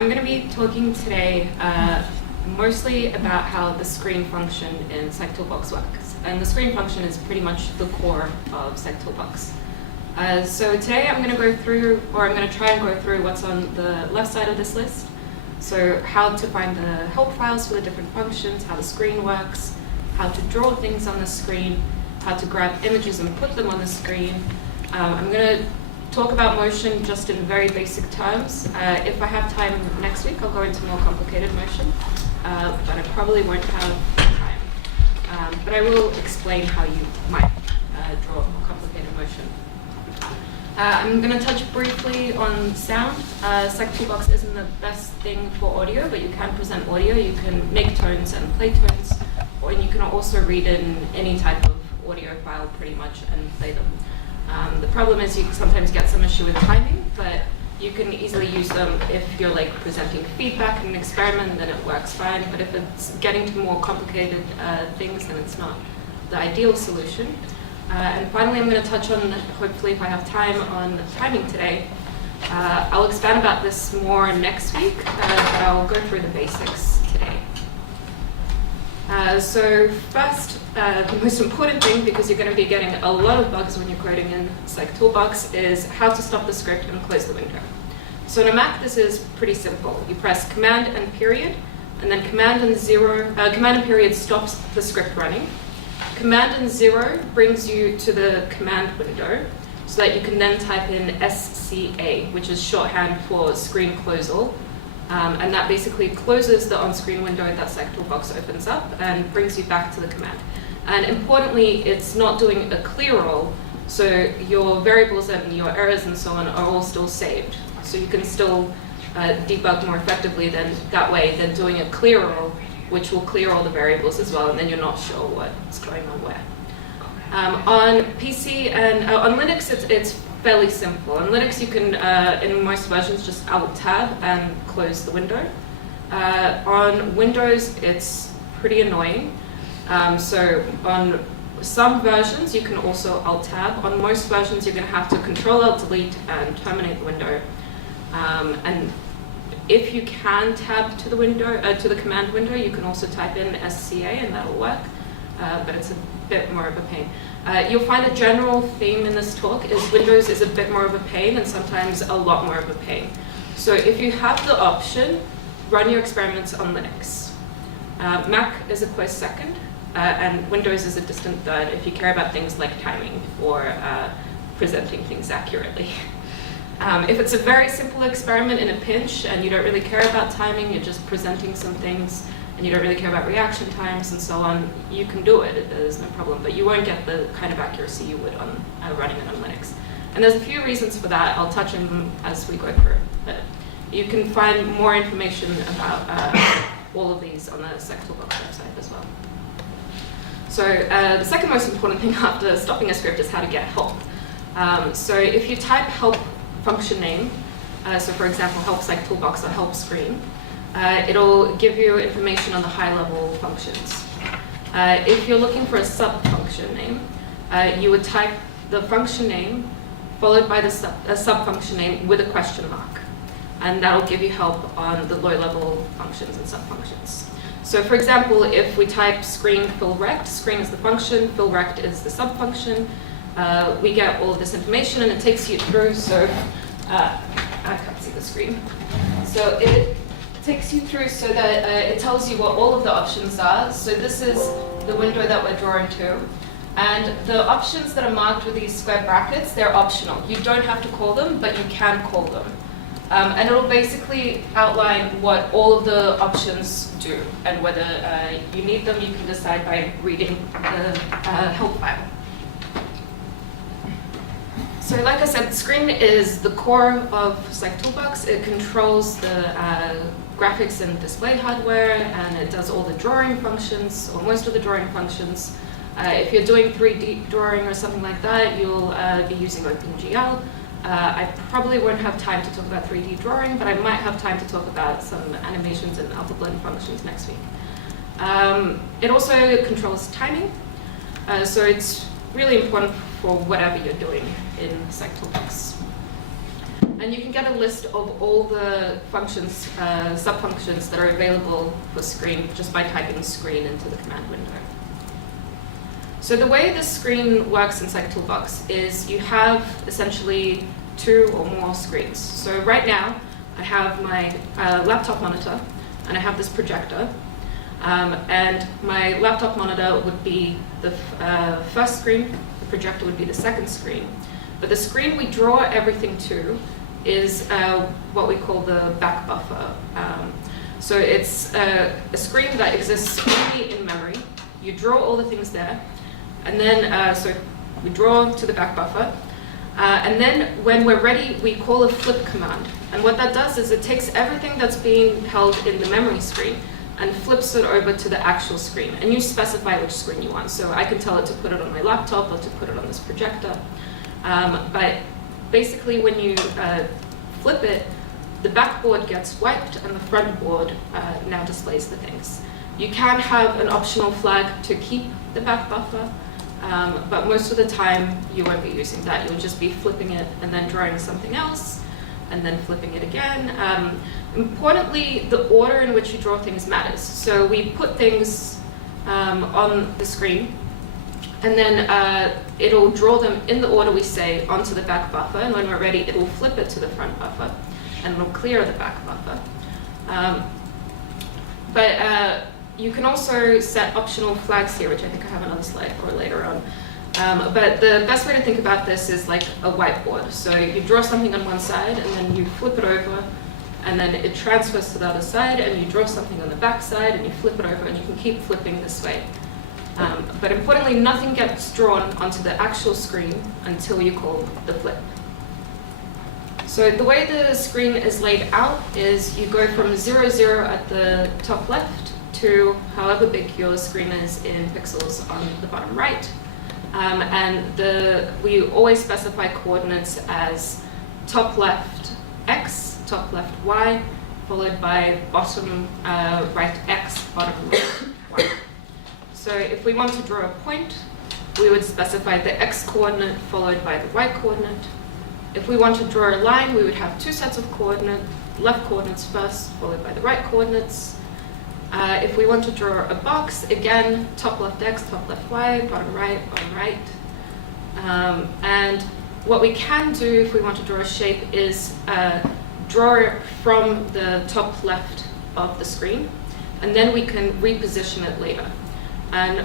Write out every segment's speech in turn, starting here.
I'm going to be talking today mostly about how the screen function in Psychtoolbox works. And the screen function is pretty much the core of Psychtoolbox. So today I'm going to go through, or I'm going to try and go through what's on the left side of this list. So how to find the help files for the different functions, how the screen works, how to draw things on the screen, how to grab images and put them on the screen. I'm going to talk about motion just in very basic terms. If I have time next week, I'll go into more complicated motion, but I probably won't have time. But I will explain how you might draw more complicated motion. I'm going to touch briefly on sound. Psychtoolbox isn't the best thing for audio, but you can present audio. You can make tones and play tones, and you can also read in any type of audio file pretty much and play them. The problem is you sometimes get some issue with timing, but you can easily use them if you're like presenting feedback in an experiment, then it works fine. But if it's getting to more complicated things, then it's not the ideal solution. And finally, I'm going to touch on, hopefully if I have time, on timing today. I'll expand about this more next week, but I'll go through the basics today. So first, the most important thing, because you're going to be getting a lot of bugs when you're coding in Psychtoolbox, is how to stop the script and close the window. So in a Mac, this is pretty simple. You press Command and period, and then Command and period stops the script running. Command and 0 brings you to the command window, so that you can then type in SCA, which is shorthand for screen closal. And that basically closes the on-screen window that Psychtoolbox opens up and brings you back to the command. And importantly, it's not doing a clear all, so your variables and your errors and so on are all still saved. So you can still debug more effectively that way than doing a clear all, which will clear all the variables as well, and then you're not sure what's going on where. On PC and on Linux, it's fairly simple. On Linux, you can, in most versions, just Alt-Tab and close the window. On Windows, it's pretty annoying. So on some versions, you can also Alt-Tab. On most versions, you're going to have to Control-Alt-Delete and terminate the window. And if you can tab to the window, to the command window, you can also type in SCA, and that'll work. But it's a bit more of a pain. You'll find a general theme in this talk is Windows is a bit more of a pain and sometimes a lot more of a pain. So if you have the option, run your experiments on Linux. Mac is a close second, and Windows is a distant third if you care about things like timing or presenting things accurately. If it's a very simple experiment in a pinch and you don't really care about timing, you're just presenting some things, and you don't really care about reaction times and so on, you can do it. There's no problem, but you won't get the kind of accuracy you would on running it on Linux. And there's a few reasons for that. I'll touch on them as we go through. But you can find more information about all of these on the Psychtoolbox website as well. So the second most important thing after stopping a script is how to get help. So if you type help function name, so for example, help Psychtoolbox or help screen, it'll give you information on the high-level functions. If you're looking for a sub-function name, you would type the function name followed by the sub-function name with a question mark. And that'll give you help on the low-level functions and sub-functions. So for example, if we type screen FillRect, screen is the function, FillRect is the sub-function, we get all of this information and it takes you through, so I can't see the screen. So it takes you through so that it tells you what all of the options are. So this is the window that we're drawing to. And the options that are marked with these square brackets, they're optional. You don't have to call them, but you can call them. And it'll basically outline what all of the options do. And whether you need them, you can decide by reading the help file. So like I said, the screen is the core of Psychtoolbox. It controls the graphics and display hardware, and it does all the drawing functions, or most of the drawing functions. If you're doing 3D drawing or something like that, you'll be using OpenGL. I probably won't have time to talk about 3D drawing, but I might have time to talk about some animations and alpha blend functions next week. It also controls timing, so it's really important for whatever you're doing in Psychtoolbox. And you can get a list of all the functions, sub-functions that are available for screen just by typing screen into the command window. So the way this screen works in Psychtoolbox is you have essentially 2 or more screens. So right now, I have my laptop monitor, and I have this projector. And my laptop monitor would be the first screen, the projector would be the second screen. But the screen we draw everything to is what we call the back buffer. So it's a screen that exists only in memory. You draw all the things there, and then so we draw to the back buffer. And then when we're ready, we call a flip command. And what that does is it takes everything that's being held in the memory screen and flips it over to the actual screen. And you specify which screen you want. So I can tell it to put it on my laptop or to put it on this projector. But basically, when you flip it, the backboard gets wiped and the front board now displays the things. You can have an optional flag to keep the back buffer, but most of the time you won't be using that. You'll just be flipping it and then drawing something else and then flipping it again. Importantly, the order in which you draw things matters. So we put things on the screen, and then it'll draw them in the order we say onto the back buffer, and when we're ready, it'll flip it to the front buffer, and it'll clear the back buffer. But you can also set optional flags here, which I think I have another slide for later on. But the best way to think about this is like a whiteboard. So you draw something on one side, and then you flip it over, and then it transfers to the other side, and you draw something on the back side, and you flip it over, and you can keep flipping this way. But importantly, nothing gets drawn onto the actual screen until you call the flip. So the way the screen is laid out is you go from 0, 0 at the top left to however big your screen is in pixels on the bottom right. And we always specify coordinates as top left X, top left Y, followed by bottom right X, bottom left Y. So if we want to draw a point, we would specify the X coordinate followed by the Y coordinate. If we want to draw a line, we would have 2 sets of coordinates, left coordinates first, followed by the right coordinates. If we want to draw a box, again, top left X, top left Y, bottom right, bottom right. And what we can do if we want to draw a shape is draw it from the top left of the screen, and then we can reposition it later. And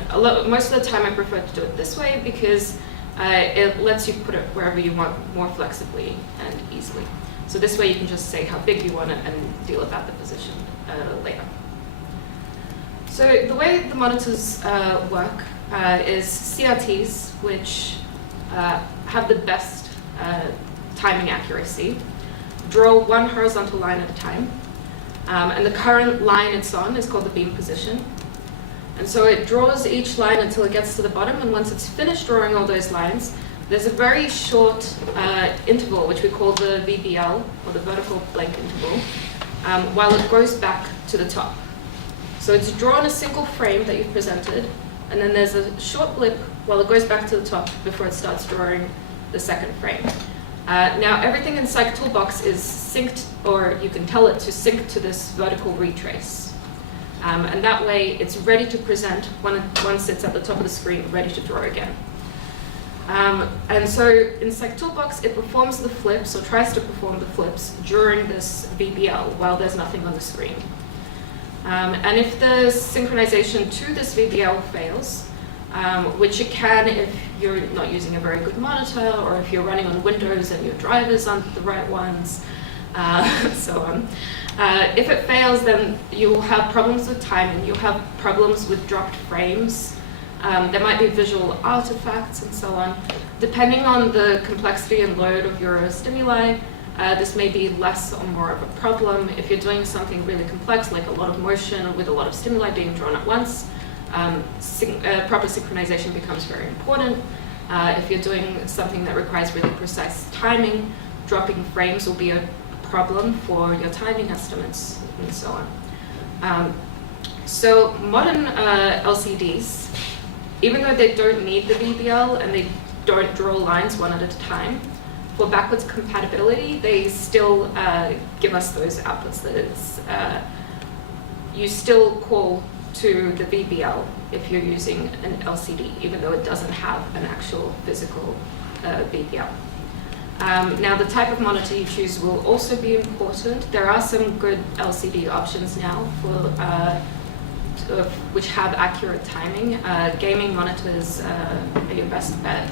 most of the time I prefer to do it this way because it lets you put it wherever you want more flexibly and easily. So this way you can just say how big you want it and deal about the position later. So the way the monitors work is CRTs, which have the best timing accuracy, draw one horizontal line at a time. And the current line it's on is called the beam position. And so it draws each line until it gets to the bottom, and once it's finished drawing all those lines, there's a very short interval, which we call the VBL, or the vertical blank interval, while it goes back to the top. So it's drawn a single frame that you've presented, and then there's a short blip while it goes back to the top before it starts drawing the second frame. Now everything in Psychtoolbox is synced, or you can tell it to sync to this vertical retrace. And that way it's ready to present once it's at the top of the screen, ready to draw again. And so in Psychtoolbox, it performs the flips, or tries to perform the flips during this VBL while there's nothing on the screen. And if the synchronization to this VBL fails, which it can if you're not using a very good monitor, or if you're running on Windows and your drivers aren't the right ones, so on. If it fails, then you'll have problems with timing, you'll have problems with dropped frames, there might be visual artifacts and so on. Depending on the complexity and load of your stimuli, this may be less or more of a problem. If you're doing something really complex, like a lot of motion with a lot of stimuli being drawn at once, proper synchronization becomes very important. If you're doing something that requires really precise timing, dropping frames will be a problem for your timing estimates and so on. So modern LCDs, even though they don't need the VBL and they don't draw lines one at a time, for backwards compatibility, they still give us those outputs. That is, you still call to the VBL if you're using an LCD, even though it doesn't have an actual physical VBL. Now, the type of monitor you choose will also be important. There are some good LCD options now for which have accurate timing. Gaming monitors are your best bet.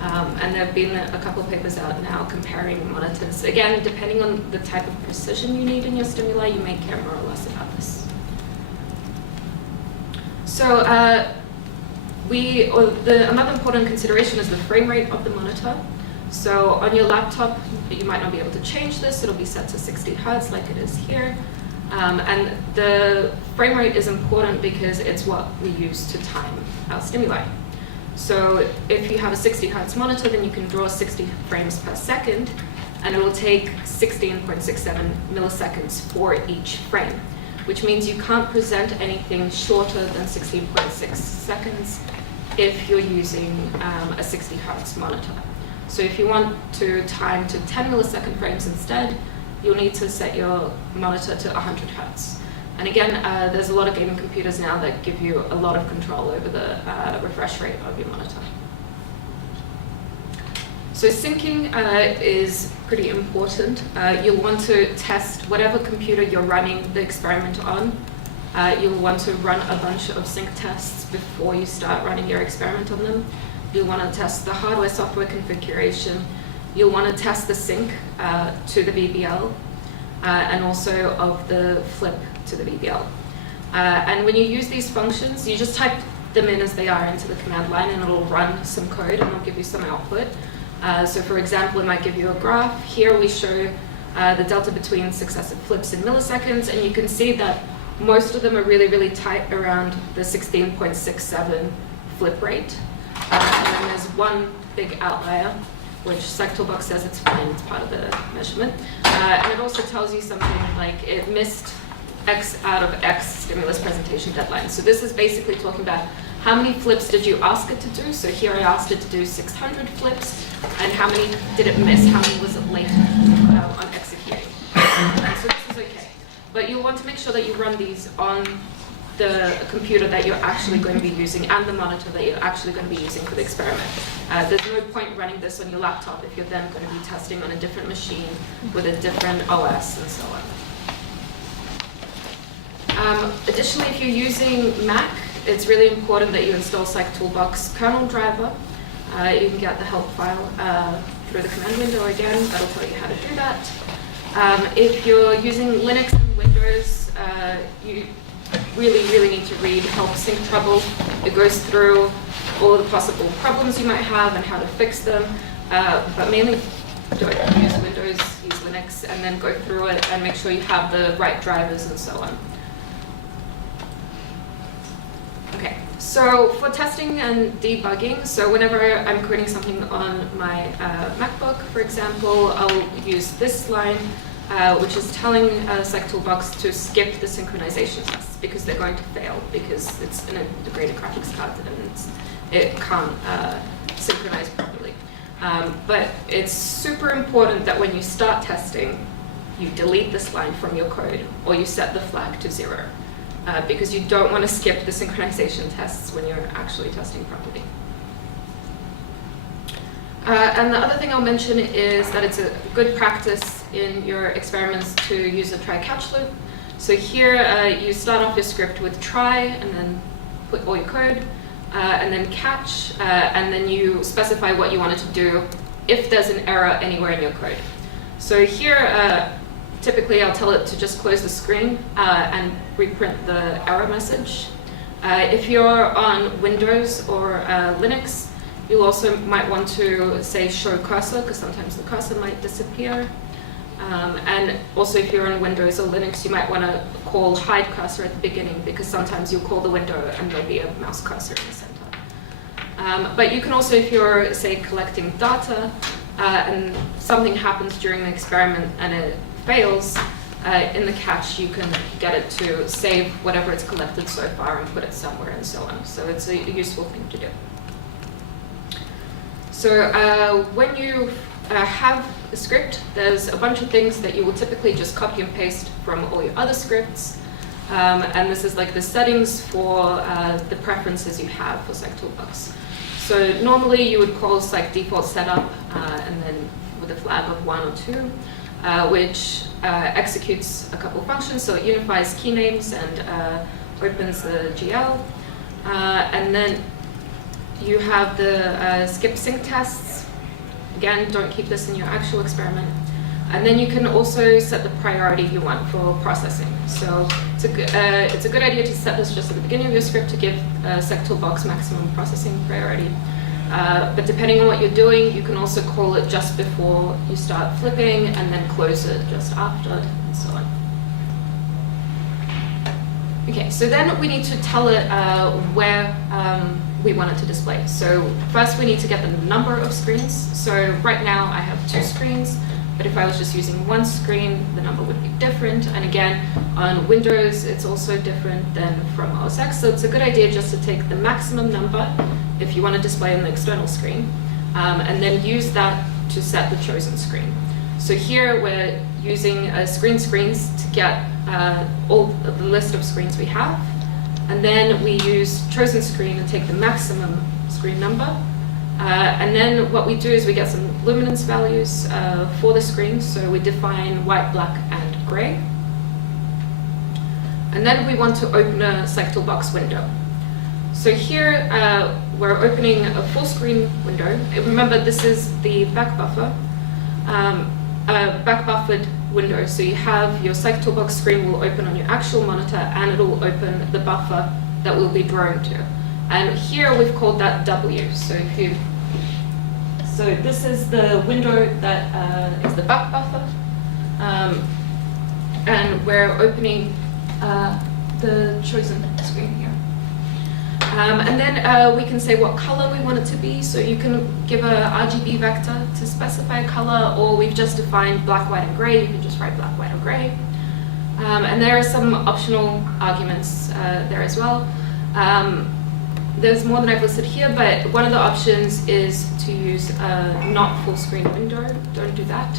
And there have been a couple of papers out now comparing monitors. Again, depending on the type of precision you need in your stimuli, you may care more or less about this. So another important consideration is the frame rate of the monitor. So on your laptop, you might not be able to change this. It'll be set to 60 Hertz like it is here. And the frame rate is important because it's what we use to time our stimuli. So if you have a 60 Hertz monitor, then you can draw 60 frames per second, and it will take 16.67 milliseconds for each frame, which means you can't present anything shorter than 16.6 seconds if you're using a 60 Hertz monitor. So if you want to time to 10 millisecond frames instead, you'll need to set your monitor to 100 Hertz. And again, there's a lot of gaming computers now that give you a lot of control over the refresh rate of your monitor. So syncing is pretty important. You'll want to test whatever computer you're running the experiment on. You'll want to run a bunch of sync tests before you start running your experiment on them. You'll want to test the hardware-software configuration. You'll want to test the sync to the VBL and also of the flip to the VBL. And when you use these functions, you just type them in as they are into the command line, and it'll run some code and it'll give you some output. So for example, it might give you a graph. Here we show the delta between successive flips in milliseconds, and you can see that most of them are really, really tight around the 16.67 flip rate. And then there's one big outlier, which Psychtoolbox says it's fine, it's part of the measurement. And it also tells you something like it missed X out of X stimulus presentation deadline. So this is basically talking about how many flips did you ask it to do. So here I asked it to do 600 flips, and how many did it miss? How many was it late on executing? So this is okay. But you'll want to make sure that you run these on the computer that you're actually going to be using and the monitor that you're actually going to be using for the experiment. There's no point running this on your laptop if you're then going to be testing on a different machine with a different OS and so on. Additionally, if you're using Mac, it's really important that you install Psychtoolbox kernel driver. You can get the help file through the command window again. That'll tell you how to do that. If you're using Linux and Windows, you really need to read help sync trouble. It goes through all the possible problems you might have and how to fix them, but mainly don't use Windows, use Linux, and then go through it and make sure you have the right drivers and so on. Okay, so for testing and debugging, so whenever I'm creating something on my MacBook, for example, I'll use this line, which is telling Psychtoolbox to skip the synchronization tests because they're going to fail because it's an integrated graphics card and it can't synchronize properly. But it's super important that when you start testing, you delete this line from your code or you set the flag to 0 because you don't want to skip the synchronization tests when you're actually testing properly. And the other thing I'll mention is that it's a good practice in your experiments to use a try-catch loop. So here you start off your script with try and then put all your code and then catch and then you specify what you want it to do if there's an error anywhere in your code. So here typically I'll tell it to just close the screen and reprint the error message. If you're on Windows or Linux, you also might want to say show cursor because sometimes the cursor might disappear. And also if you're on Windows or Linux, you might want to call hide cursor at the beginning because sometimes you'll call the window and there'll be a mouse cursor in the center. But you can also, if you're, say, collecting data and something happens during the experiment and it fails, in the catch you can get it to save whatever it's collected so far and put it somewhere and so on. So it's a useful thing to do. So when you have a script, there's a bunch of things that you will typically just copy and paste from all your other scripts. And this is like the settings for the preferences you have for Psychtoolbox. So normally you would call psych default setup and then with a flag of 1 or 2, which executes a couple of functions. So it unifies key names and opens the GL. And then you have the skip sync tests. Again, don't keep this in your actual experiment. And then you can also set the priority you want for processing. So it's a good idea to set this just at the beginning of your script to give Psychtoolbox maximum processing priority. But depending on what you're doing, you can also call it just before you start flipping and then close it just after, and so on. Okay, so then we need to tell it where we want it to display. So first we need to get the number of screens. So right now I have 2 screens. But if I was just using 1 screen, the number would be different. And again, on Windows, it's also different than from OS X. So it's a good idea just to take the maximum number if you want to display on the external screen, and then use that to set the chosen screen. So here we're using screens to get all of the list of screens we have. And then we use chosen screen and take the maximum screen number. And then what we do is we get some luminance values for the screen. So we define white, black, and gray. And then we want to open a Psychtoolbox window. So here we're opening a full screen window. Remember, this is the back buffer, back buffered window. So you have your Psychtoolbox screen will open on your actual monitor, and it will open the buffer that we'll be drawing to. And here we've called that W. So this is the window that is the back buffer, and we're opening the chosen screen here. And then we can say what color we want it to be. So you can give a RGB vector to specify a color, or we've just defined black, white, and gray. You can just write black, white, or gray. And there are some optional arguments there as well. There's more than I've listed here, but one of the options is to use a not full screen window. Don't do that.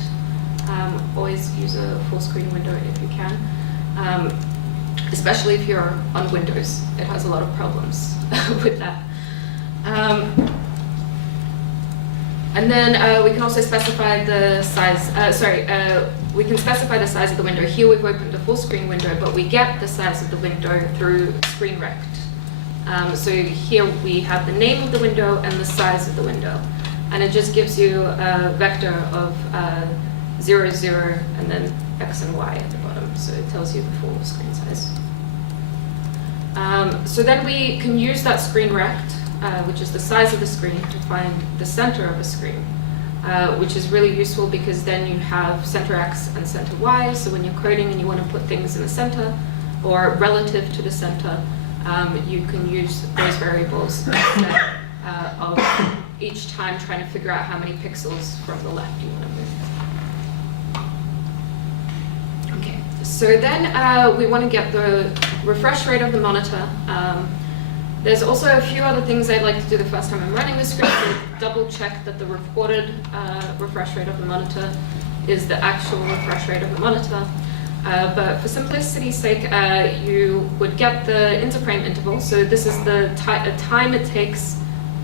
Always use a full screen window if you can, especially if you're on Windows. It has a lot of problems with that. And then we can also specify the size, we can specify the size of the window. Here we've opened a full screen window, but we get the size of the window through FrameRect. So here we have the name of the window and the size of the window. And it just gives you a vector of 0, 0, and then X and Y at the bottom. So it tells you the full screen size. So then we can use that FrameRect, which is the size of the screen, to find the center of a screen, which is really useful because then you have center X and center Y. So when you're coding and you want to put things in the center or relative to the center, you can use those variables instead of each time trying to figure out how many pixels from the left you want to move. Okay, so then we want to get the refresh rate of the monitor. There's also a few other things I'd like to do the first time I'm running the script to double check that the reported refresh rate of the monitor is the actual refresh rate of the monitor. But for simplicity's sake, you would get the interframe interval. So this is the time it takes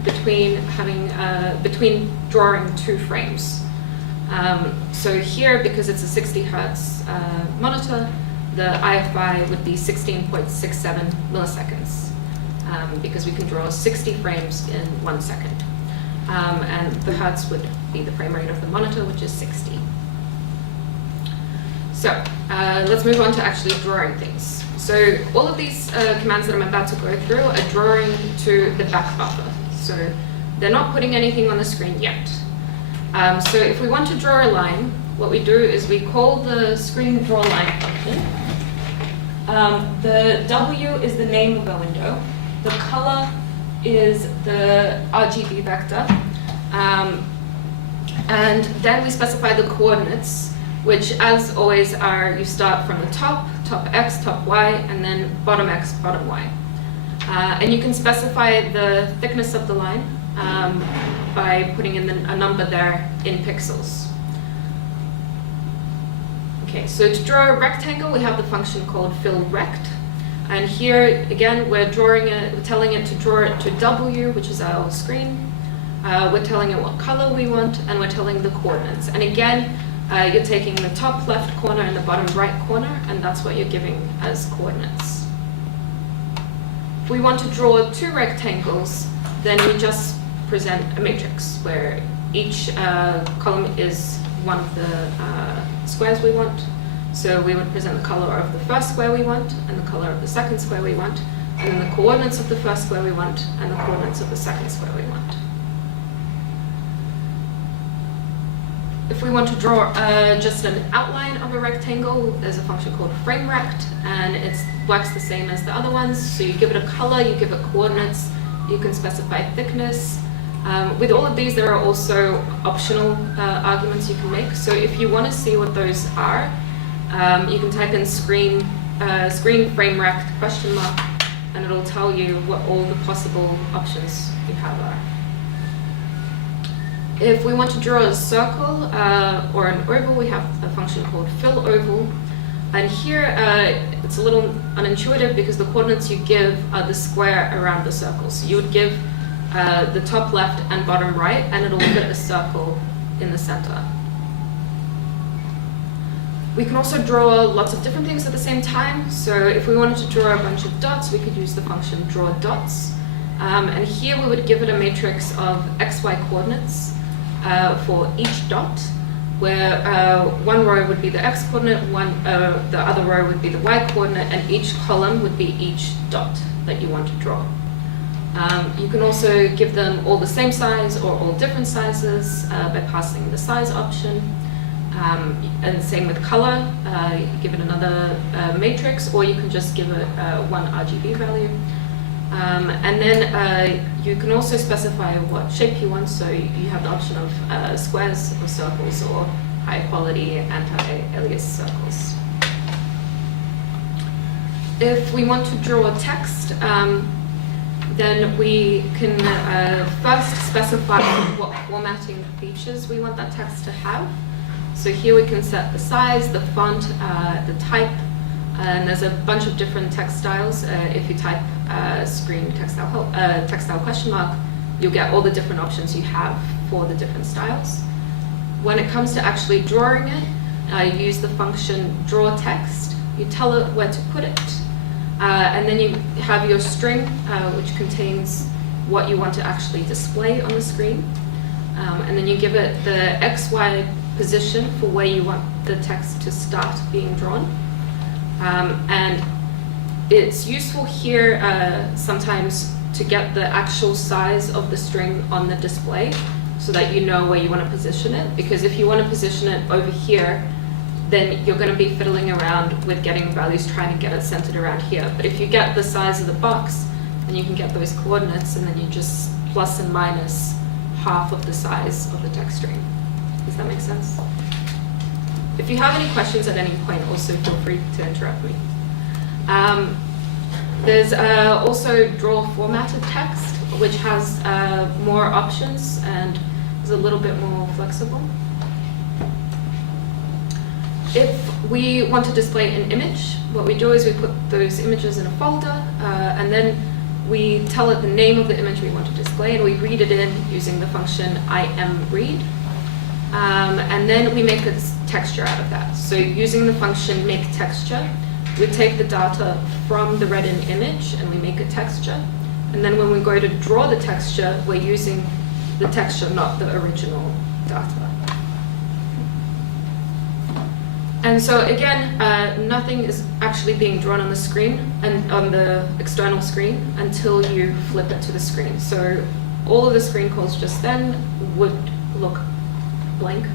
between between drawing 2 frames. So here, because it's a 60 Hertz monitor, the IFI would be 16.67 milliseconds, because we can draw 60 frames in 1 second. And the Hertz would be the frame rate of the monitor, which is 60. So let's move on to actually drawing things. So all of these commands that I'm about to go through are drawing to the back buffer. So they're not putting anything on the screen yet. So if we want to draw a line, what we do is we call the screen draw line function. The W is the name of the window. The color is the RGB vector. And then we specify the coordinates, which as always are, you start from the top X, top Y, and then bottom X, bottom Y. And you can specify the thickness of the line, by putting in a number there in pixels. Okay, so to draw a rectangle, we have the function called FillRect. And here, again, we're telling it to draw it to W, which is our screen. We're telling it what color we want, and we're telling the coordinates. And again, you're taking the top left corner and the bottom right corner, and that's what you're giving as coordinates. If we want to draw two rectangles, then we just present a matrix where each column is one of the squares we want. So we would present the color of the first square we want, and the color of the second square we want, and then the coordinates of the first square we want, and the coordinates of the second square we want. If we want to draw just an outline of a rectangle, there's a function called FrameRect, and it works the same as the other ones. So you give it a color, you give it coordinates, you can specify thickness. With all of these, there are also optional arguments you can make. So if you want to see what those are, you can type in screen FrameRect ? And it'll tell you what all the possible options you have are. If we want to draw a circle or an oval, we have a function called FillOval. And here it's a little unintuitive because the coordinates you give are the square around the circle. So you would give the top left and bottom right, and it'll fit a circle in the center. We can also draw lots of different things at the same time. So if we wanted to draw a bunch of dots, we could use the function drawDots. And here we would give it a matrix of xy coordinates for each dot, where one row would be the x coordinate, the other row would be the y coordinate, and each column would be each dot that you want to draw. You can also give them all the same size or all different sizes by passing the size option. And same with color, you give it another matrix, or you can just give it one RGB value. And then you can also specify what shape you want, so you have the option of squares or circles or high quality anti-alias circles. If we want to draw text, then we can first specify what formatting features we want that text to have. So here we can set the size, the font, the type, and there's a bunch of different text styles. If you type screen textile question mark, you'll get all the different options you have for the different styles. When it comes to actually drawing it, you use the function drawText. You tell it where to put it, and then you have your string, which contains what you want to actually display on the screen. And then you give it the XY position for where you want the text to start being drawn. And it's useful here sometimes to get the actual size of the string on the display so that you know where you want to position it. Because if you want to position it over here, then you're going to be fiddling around with getting values, trying to get it centered around here. But if you get the size of the box, then you can get those coordinates, and then you just plus and minus half of the size of the text string. Does that make sense? If you have any questions at any point, also feel free to interrupt me. There's also draw formatted text, which has more options and is a little bit more flexible. If we want to display an image, what we do is we put those images in a folder, and then we tell it the name of the image we want to display, and we read it in using the function imRead. And then we make a texture out of that. So using the function makeTexture, we take the data from the read-in image and we make a texture. And then when we go to draw the texture, we're using the texture, not the original data. And so again, nothing is actually being drawn on the screen and on the external screen until you flip it to the screen. So all of the screen calls just then would look blank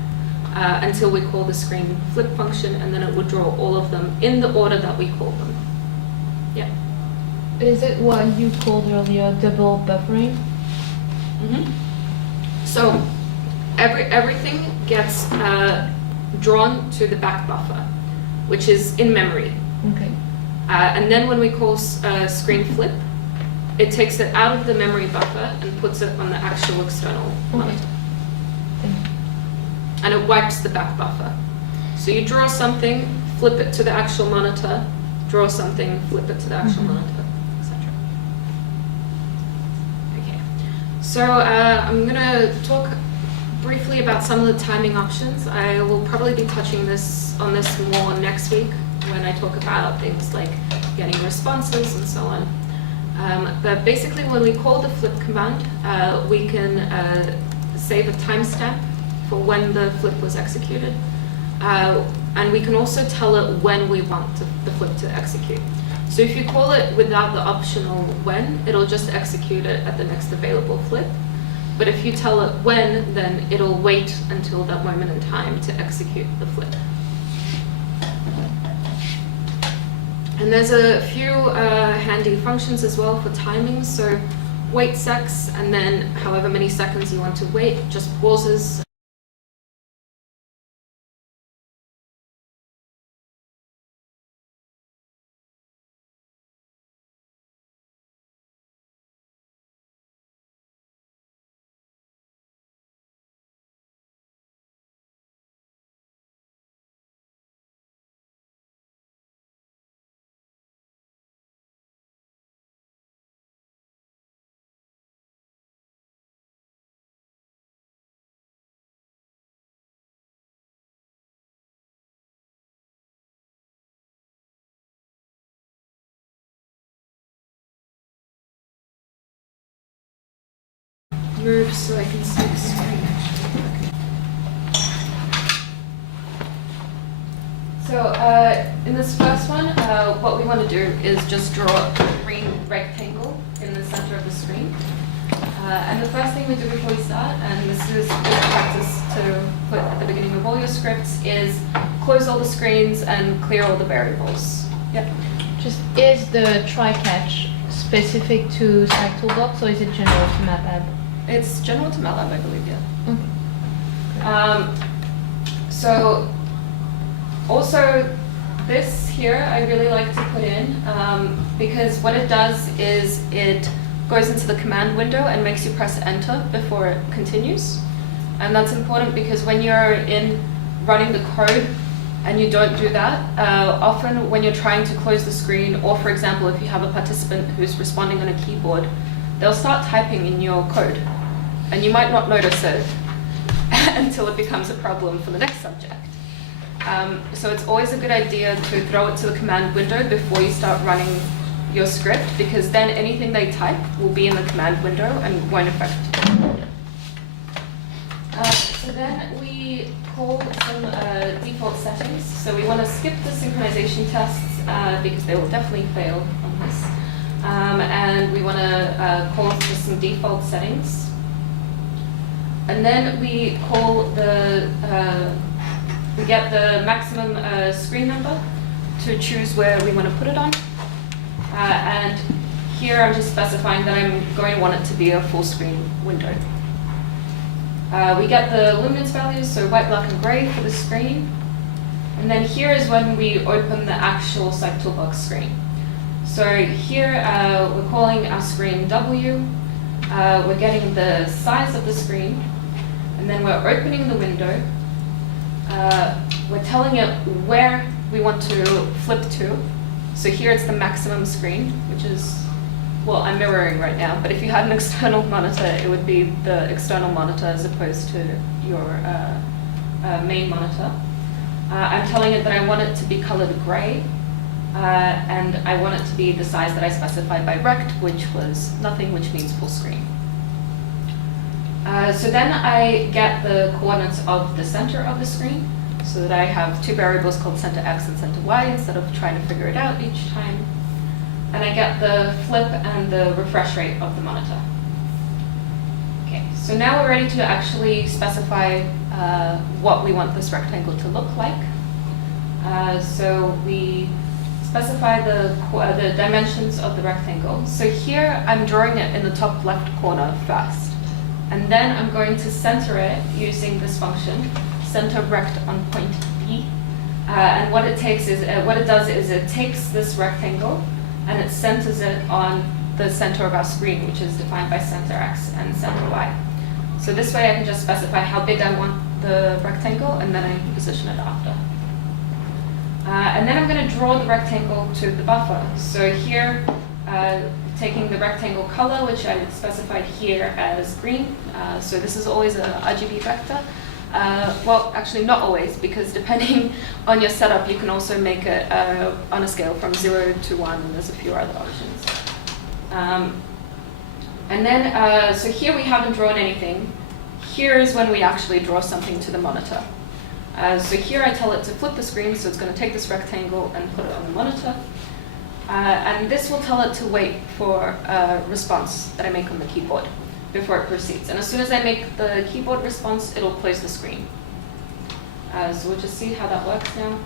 until we call the screen flip function, and then it would draw all of them in the order that we call them. Yeah. Is it what you called earlier double buffering? Mm-hmm. So everything gets drawn to the back buffer, which is in memory. Okay. And then when we call screen flip, it takes it out of the memory buffer and puts it on the actual external monitor. And it wipes the back buffer. So you draw something, flip it to the actual monitor, draw something, flip it to the actual monitor, etc. Okay. So I'm going to talk briefly about some of the timing options. I will probably be touching on this more next week when I talk about things like getting responses and so on. But basically, when we call the flip command, we can save a timestamp for when the flip was executed. And we can also tell it when we want the flip to execute. So if you call it without the optional when, it'll just execute it at the next available flip. But if you tell it when, then it'll wait until that moment in time to execute the flip. And there's a few handy functions as well for timing. So wait secs, and then however many seconds you want to wait, just pauses. Move so I can see the screen actually. So in this first one, what we want to do is just draw a green rectangle in the center of the screen. And the first thing we do before we start, and this is good practice to put at the beginning of all your scripts, is close all the screens and clear all the variables. Yep. Just is the Trycatch specific to Psychtoolbox, or is it general to Matlab? It's general to Matlab, I believe, yeah. Okay. So also this here I really like to put in because what it does is it goes into the command window and makes you press enter before it continues. And that's important because when you're in running the code and you don't do that, often when you're trying to close the screen, or for example if you have a participant who's responding on a keyboard, they'll start typing in your code and you might not notice it until it becomes a problem for the next subject. So it's always a good idea to throw it to the command window before you start running your script, because then anything they type will be in the command window and won't affect you. So then we call some default settings. So we want to skip the synchronization tests because they will definitely fail on this. And we want to call for some default settings. And then we call we get the maximum screen number to choose where we want to put it on. And here I'm just specifying that I'm going to want it to be a full screen window. We get the luminance values, so white, black, and gray for the screen. And then here is when we open the actual Psychtoolbox screen. So here we're calling our screen W. We're getting the size of the screen. And then we're opening the window. We're telling it where we want to flip to. So here it's the maximum screen, which is, well, I'm mirroring right now, but if you had an external monitor, it would be the external monitor as opposed to your main monitor. I'm telling it that I want it to be colored gray, and I want it to be the size that I specified by rect, which was nothing, which means full screen. So then I get the coordinates of the center of the screen, so that I have two variables called center x and center y instead of trying to figure it out each time. And I get the flip and the refresh rate of the monitor. Okay, so now we're ready to actually specify what we want this rectangle to look like. So we specify the dimensions of the rectangle. So here I'm drawing it in the top left corner first. And then I'm going to center it using this function, center rect on point B. And what it does is it takes this rectangle and it centers it on the center of our screen, which is defined by center X and center Y. So this way I can just specify how big I want the rectangle, and then I can position it after. And then I'm going to draw the rectangle to the buffer. So here, taking the rectangle color, which I specified here as green. So this is always an RGB vector. Well, actually not always, because depending on your setup, you can also make it on a scale from 0 to 1, and there's a few other options. And then, so here we haven't drawn anything. Here is when we actually draw something to the monitor. So here I tell it to flip the screen, so it's going to take this rectangle and put it on the monitor. And this will tell it to wait for a response that I make on the keyboard before it proceeds. And as soon as I make the keyboard response, it'll close the screen. So we'll just see how that works now.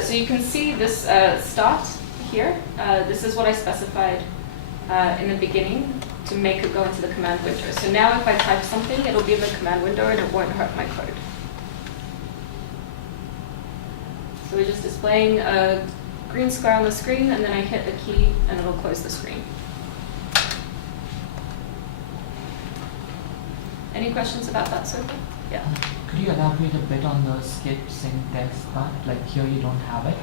So you can see this start here. This is what I specified in the beginning to make it go into the command window. So now if I type something, it'll be in the command window and it won't hurt my code. So we're just displaying a green square on the screen, and then I hit a key and it'll close the screen. Any questions about that so far? Yeah. Could you elaborate a bit on the skip sync test part? Like here you don't have it,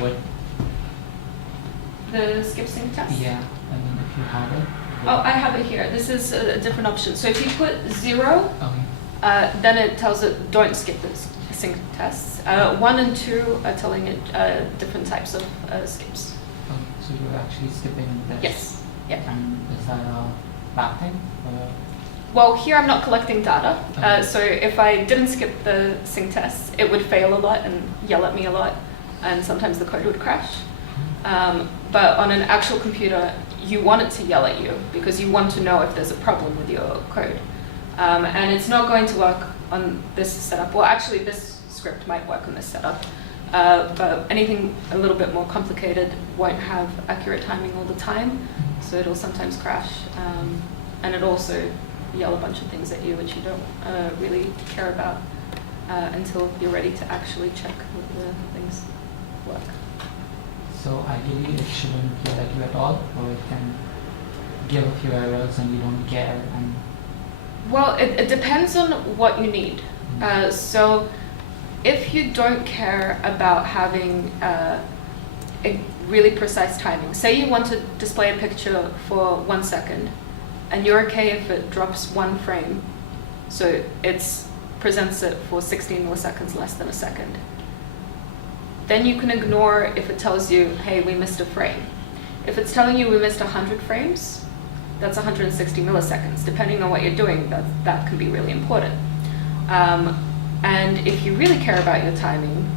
what? The skip sync test? Yeah, I mean if you have it. Oh, I have it here. This is a different option. So if you put 0, Okay. then it tells it don't skip the sync tests. 1 and 2 are telling it different types of skips. Okay, so you're actually skipping this? Yes. Yeah. And is that a bad thing? Well, here I'm not collecting data. Okay. So if I didn't skip the sync tests, it would fail a lot and yell at me a lot, and sometimes the code would crash. But on an actual computer, you want it to yell at you because you want to know if there's a problem with your code. And it's not going to work on this setup. Well, actually, this script might work on this setup. But anything a little bit more complicated won't have accurate timing all the time. So it'll sometimes crash. And it'll also yell a bunch of things at you, which you don't really care about until you're ready to actually check whether the things work. So ideally it shouldn't yell at you at all, or it can give a few errors and you don't care? And well, it depends on what you need. So if you don't care about having a really precise timing, say you want to display a picture for 1 second, and you're okay if it drops 1 frame, so it presents it for 16 milliseconds less than a second, then you can ignore if it tells you, hey, we missed a frame. If it's telling you we missed 100 frames, that's 160 milliseconds. Depending on what you're doing, that can be really important. And if you really care about your timing,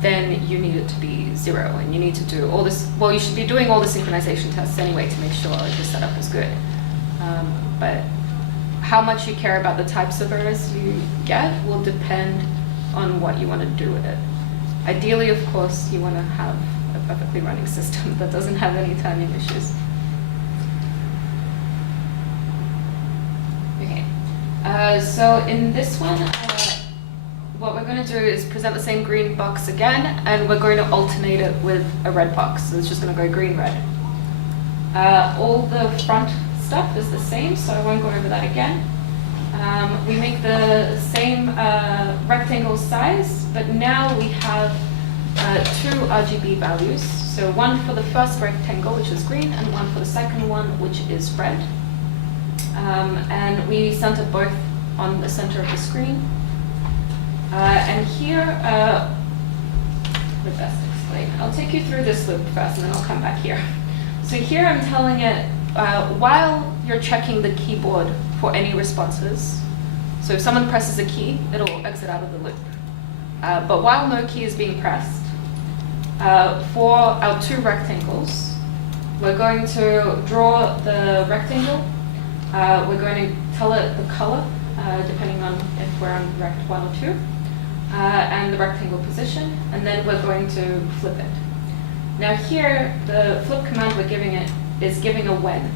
then you need it to be 0, and you need to do all this. Well, you should be doing all the synchronization tests anyway to make sure the setup is good. But how much you care about the types of errors you get will depend on what you want to do with it. Ideally, of course, you want to have a perfectly running system that doesn't have any timing issues. Okay, so in this one, what we're going to do is present the same green box again, and we're going to alternate it with a red box. So it's just going to go green, red. All the front stuff is the same, so I won't go over that again. We make the same rectangle size, but now we have 2 RGB values. So one for the first rectangle, which is green, and one for the second one, which is red. And we center both on the center of the screen. And here, the best explain. I'll take you through this loop first, and then I'll come back here. So here I'm telling it, while you're checking the keyboard for any responses, so if someone presses a key, it'll exit out of the loop. But while no key is being pressed, for our 2 rectangles, we're going to draw the rectangle. We're going to tell it the color, depending on if we're on rect 1 or 2, and the rectangle position, and then we're going to flip it. Now here, the flip command we're giving it is giving a when.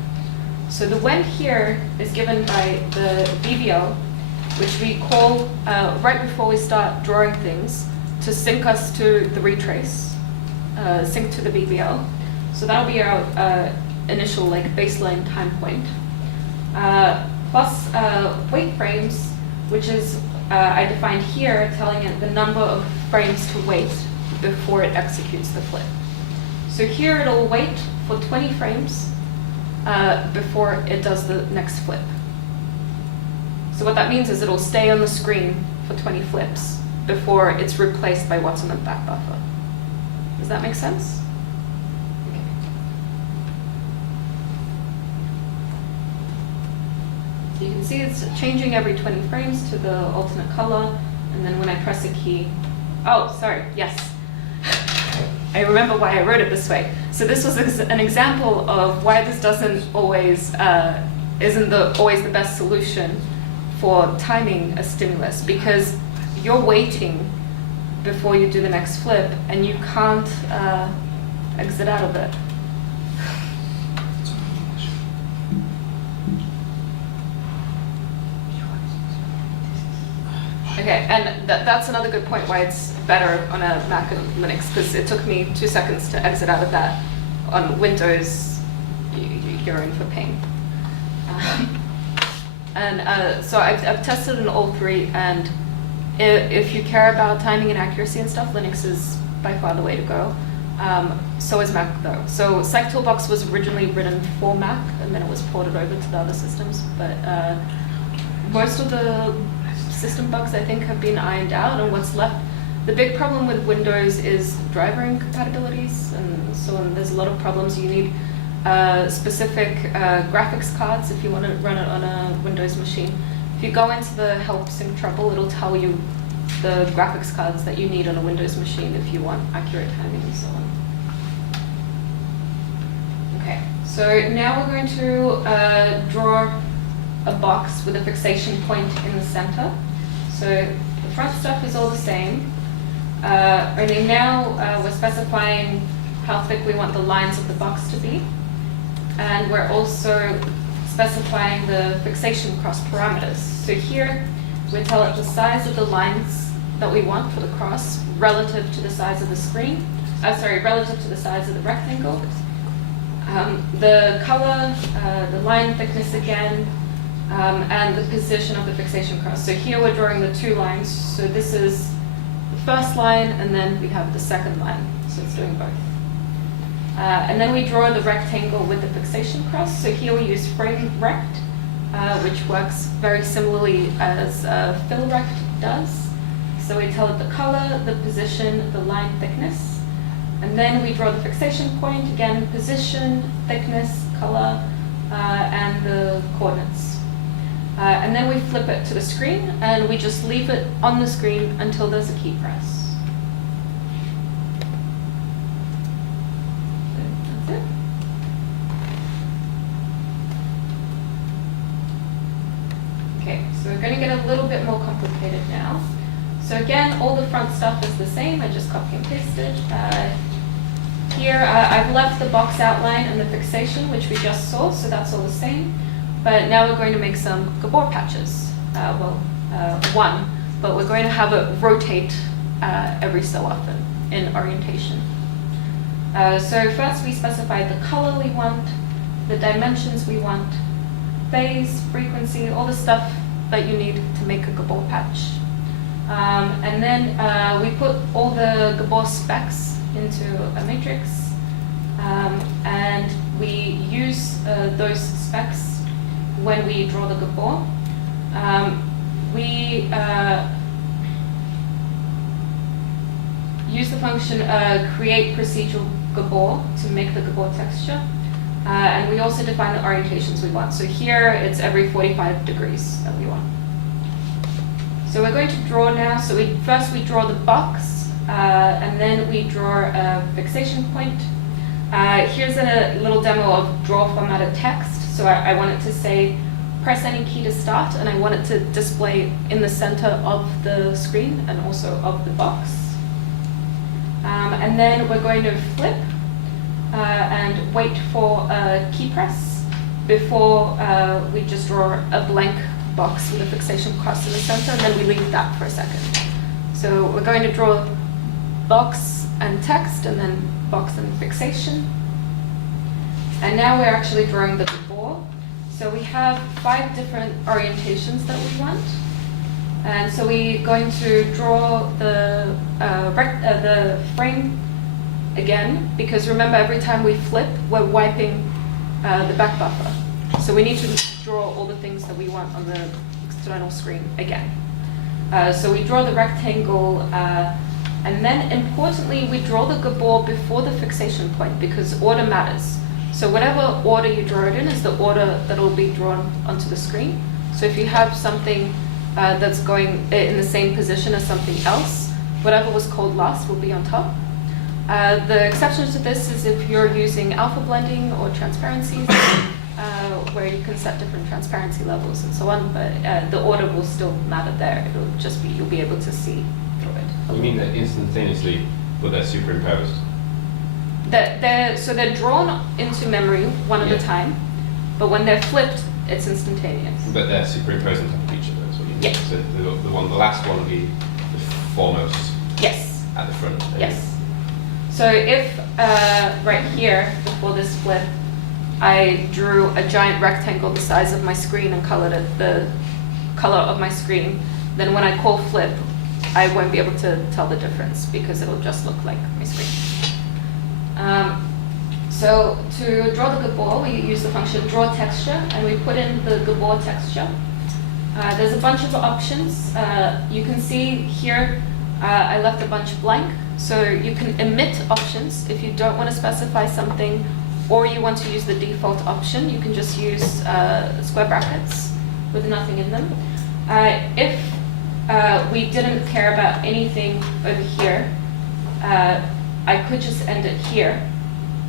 So the when here is given by the VBO, which we call right before we start drawing things to sync us to the retrace, sync to the BBL. So that'll be our initial like baseline time point. Plus wait frames, which is I defined here, telling it the number of frames to wait before it executes the flip. So here it'll wait for 20 frames before it does the next flip. So what that means is it'll stay on the screen for 20 flips before it's replaced by what's on the back buffer. Does that make sense? Okay. So you can see it's changing every 20 frames to the alternate color, and then when I press a key, oh, sorry, yes. I remember why I wrote it this way. So this was an example of why this doesn't always, isn't always the best solution for timing a stimulus, because you're waiting before you do the next flip and you can't exit out of it. Okay, and that's another good point why it's better on a Mac and Linux, because it took me 2 seconds to exit out of that. On Windows, you're in for pain. So I've tested in all three, and if you care about timing and accuracy and stuff, Linux is by far the way to go. So is Mac though. So Psychtoolbox was originally written for Mac, and then it was ported over to the other systems. But most of the system bugs, I think, have been ironed out, and what's left. The big problem with Windows is driver incompatibilities, and so on. There's a lot of problems. You need specific graphics cards if you want to run it on a Windows machine. If you go into the help sync trouble, it'll tell you the graphics cards that you need on a Windows machine if you want accurate timing and so on. Okay, so now we're going to draw a box with a fixation point in the center. So the front stuff is all the same. Only now we're specifying how thick we want the lines of the box to be. And we're also specifying the fixation cross parameters. So here we tell it the size of the lines that we want for the cross relative to the size of the screen. Relative to the size of the rectangle. The color, the line thickness again, and the position of the fixation cross. So here we're drawing the two lines. So this is the first line, and then we have the second line. So it's doing both. And then we draw the rectangle with the fixation cross. So here we use FrameRect, which works very similarly as FillRect does. So we tell it the color, the position, the line thickness. And then we draw the fixation point, again, position, thickness, color, and the coordinates. And then we flip it to the screen, and we just leave it on the screen until there's a key press. That's it. Okay, so we're going to get a little bit more complicated now. So again, all the front stuff is the same. I just copy and pasted. Here, I've left the box outline and the fixation, which we just saw, so that's all the same. But now we're going to make some Gabor patches. One, but we're going to have it rotate every so often in orientation. So first we specify the color we want, the dimensions we want, phase, frequency, all the stuff that you need to make a Gabor patch. And then we put all the Gabor specs into a matrix, and we use those specs when we draw the Gabor. We use the function create procedural Gabor to make the Gabor texture, and we also define the orientations we want. So here it's every 45 degrees that we want. So we're going to draw now. So first we draw the box, and then we draw a fixation point. Here's a little demo of draw formatted text. So I want it to say, press any key to start, and I want it to display in the center of the screen and also of the box. And then we're going to flip and wait for a key press before we just draw a blank box with a fixation cross in the center, and then we leave that for a second. So we're going to draw box and text, and then box and fixation. And now we're actually drawing the gabor. So we have 5 different orientations that we want. And so we're going to draw the frame again, because remember, every time we flip, we're wiping the back buffer. So we need to draw all the things that we want on the external screen again. So we draw the rectangle, and then importantly, we draw the gabor before the fixation point, because order matters. So whatever order you draw it in is the order that will be drawn onto the screen. So if you have something that's going in the same position as something else, whatever was called last will be on top. The exception to this is if you're using alpha blending or transparencies, where you can set different transparency levels and so on, but the order will still matter there. It'll just be, you'll be able to see through it. You mean that instantaneously, but they're superimposed? So they're drawn into memory one at a time, but when they're flipped, it's instantaneous. But they're superimposed on top of each other, so you Yes. So the last one will be the foremost Yes. at the front. Yes. So if right here, before this flip, I drew a giant rectangle the size of my screen and colored it the color of my screen, then when I call flip, I won't be able to tell the difference because it'll just look like my screen. So to draw the gabor, we use the function draw texture, and we put in the gabor texture. There's a bunch of options. You can see here I left a bunch blank, so you can omit options if you don't want to specify something, or you want to use the default option. You can just use square brackets with nothing in them. If we didn't care about anything over here, I could just end it here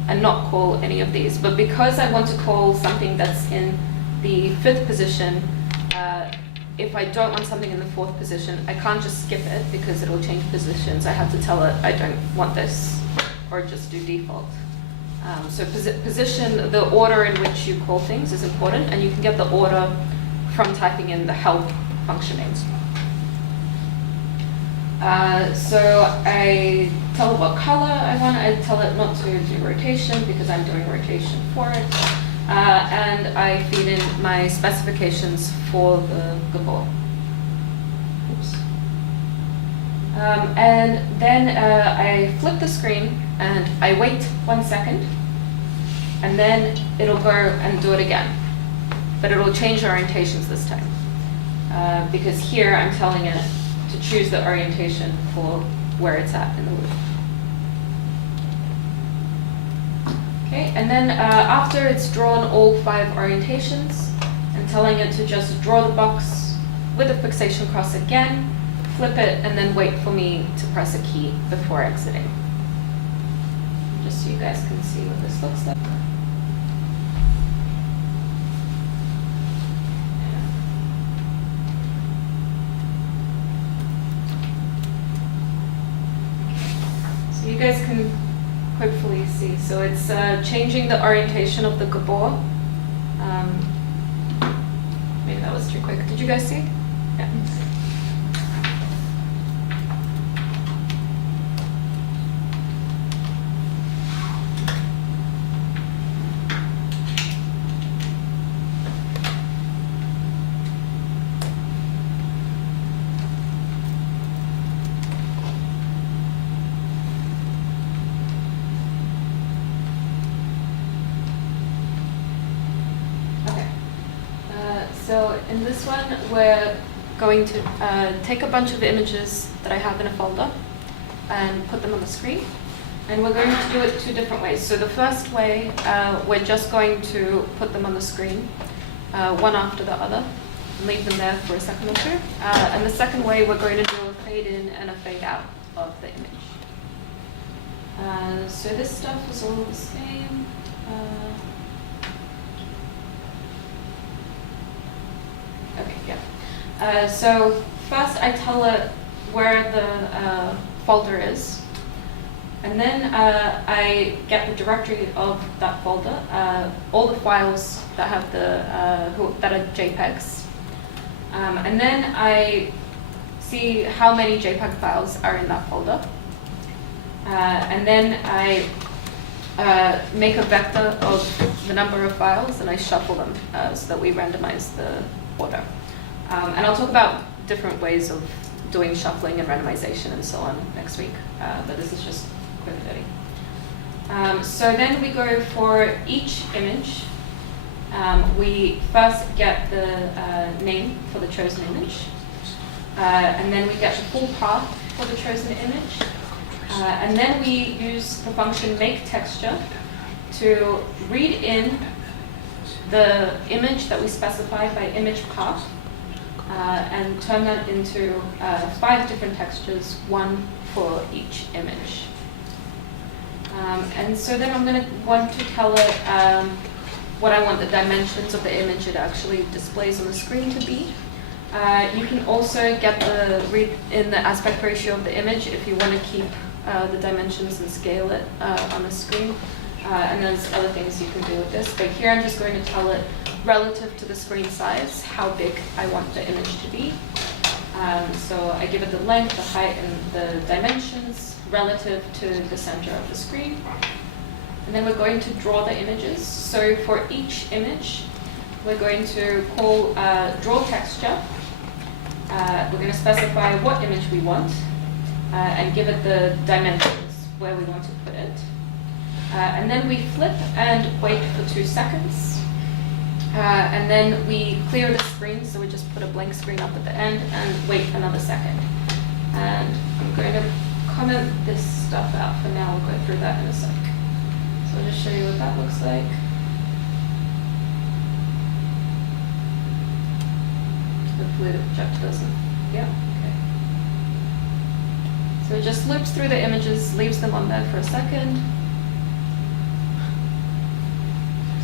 and not call any of these. But because I want to call something that's in the 5th position, if I don't want something in the 4th position, I can't just skip it because it'll change positions. I have to tell it I don't want this, or just do default. So position, the order in which you call things is important, and you can get the order from typing in the help function names. So I tell it what color I want. I tell it not to do rotation because I'm doing rotation for it. And I feed in my specifications for the gabor. Oops. And then I flip the screen and I wait 1 second, and then it'll go and do it again. But it'll change orientations this time. Because here I'm telling it to choose the orientation for where it's at in the loop. Okay, and then after it's drawn all 5 orientations, I'm telling it to just draw the box with a fixation cross again, flip it, and then wait for me to press a key before exiting. Just so you guys can see what this looks like. So you guys can hopefully see. So it's changing the orientation of the gabor. Maybe that was too quick. Did you guys see? Yeah. So in this one, we're going to take a bunch of images that I have in a folder and put them on the screen. And we're going to do it 2 different ways. So the first way, we're just going to put them on the screen, one after the other, and leave them there for a second or 2. And the second way, we're going to do a fade in and a fade out of the image. So this stuff is all the same. Okay, yeah. So first I tell it where the folder is, and then I get the directory of that folder, all the files that have that are JPEGs, and then I see how many JPEG files are in that folder, And then I make a vector of the number of files and I shuffle them so that we randomize the order. And I'll talk about different ways of doing shuffling and randomization and so on next week, but this is just quick and dirty. So then we go for each image. We first get the name for the chosen image, and then we get the full path for the chosen image, and then we use the function makeTexture to read in the image that we specified by image path, and turn that into 5 different textures, 1 for each image. And so then I'm going to want to tell it what I want the dimensions of the image it actually displays on the screen to be. You can also get the read in the aspect ratio of the image if you want to keep the dimensions and scale it on the screen. And there's other things you can do with this. But here I'm just going to tell it relative to the screen size, how big I want the image to be. So I give it the length, the height, and the dimensions relative to the center of the screen. And then we're going to draw the images. So for each image, we're going to call draw texture. We're going to specify what image we want and give it the dimensions where we want to put it. And then we flip and wait for 2 seconds. And then we clear the screen, so we just put a blank screen up at the end and wait another second. And I'm going to comment this stuff out for now. We'll go through that in a sec. So I'll just show you what that looks like. Hopefully the projector doesn't. Yeah, okay. So it just loops through the images, leaves them on there for a second.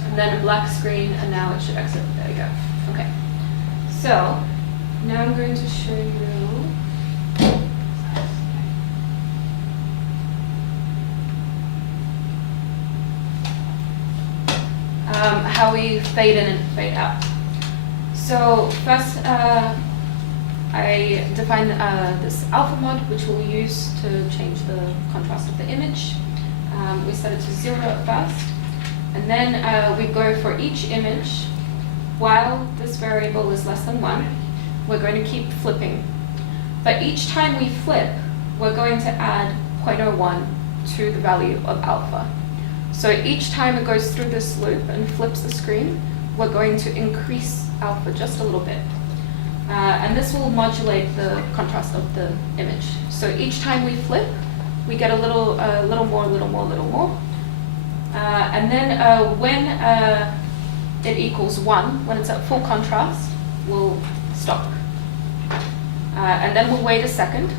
And then a black screen, and now it should exit. There we go. Okay. So now I'm going to show you how we fade in and fade out. So first, I define this alpha mod, which we'll use to change the contrast of the image. We set it to 0 at first. And then we go for each image. While this variable is less than 1, we're going to keep flipping. But each time we flip, we're going to add 0.01 to the value of alpha. So each time it goes through this loop and flips the screen, we're going to increase alpha just a little bit. And this will modulate the contrast of the image. So each time we flip, we get a little more, little more, little more. And then when it equals 1, when it's at full contrast, we'll stop. And then we'll wait a second.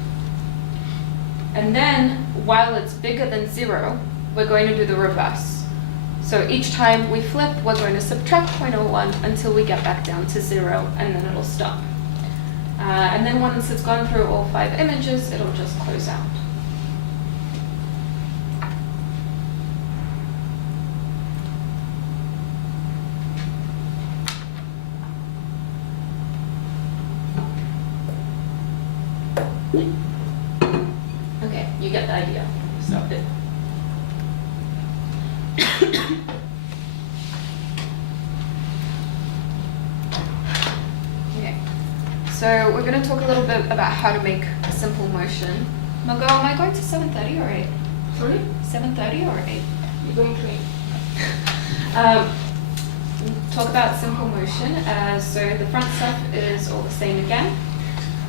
And then, while it's bigger than 0, we're going to do the reverse. So each time we flip, we're going to subtract 0.01 until we get back down to 0, and then it'll stop. And then once it's gone through all 5 images, it'll just close out. Okay, you get the idea. Stop it. Okay, so we're going to talk a little bit about how to make a simple motion. Margot, am I going to 7:30 or 8? Sorry? 7:30 or 8? You're going to 8. Talk about simple motion. So the front stuff is all the same again,